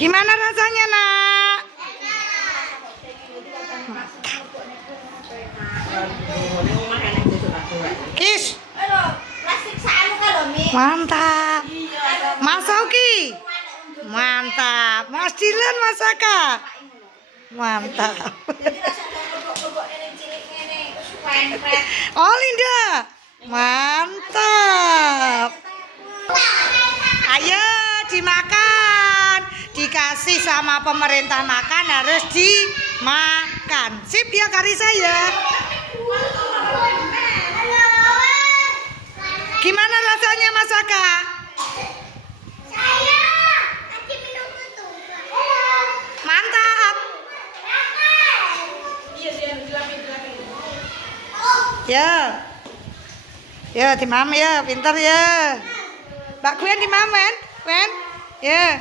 Gimana rasanya, Nak? Kis. Mantap. Mas Oki. Mantap. Mas Dilan, Mas Aka. Mantap. Oh, Linda. Mantap. Ayo dimakan. Dikasih sama pemerintah makan harus dimakan. Sip ya Karisa ya. Gimana rasanya Mas Aka? Mantap. Ya. Ya, di mama ya, pintar ya. Mbak Gwen di mama, Gwen? Ya.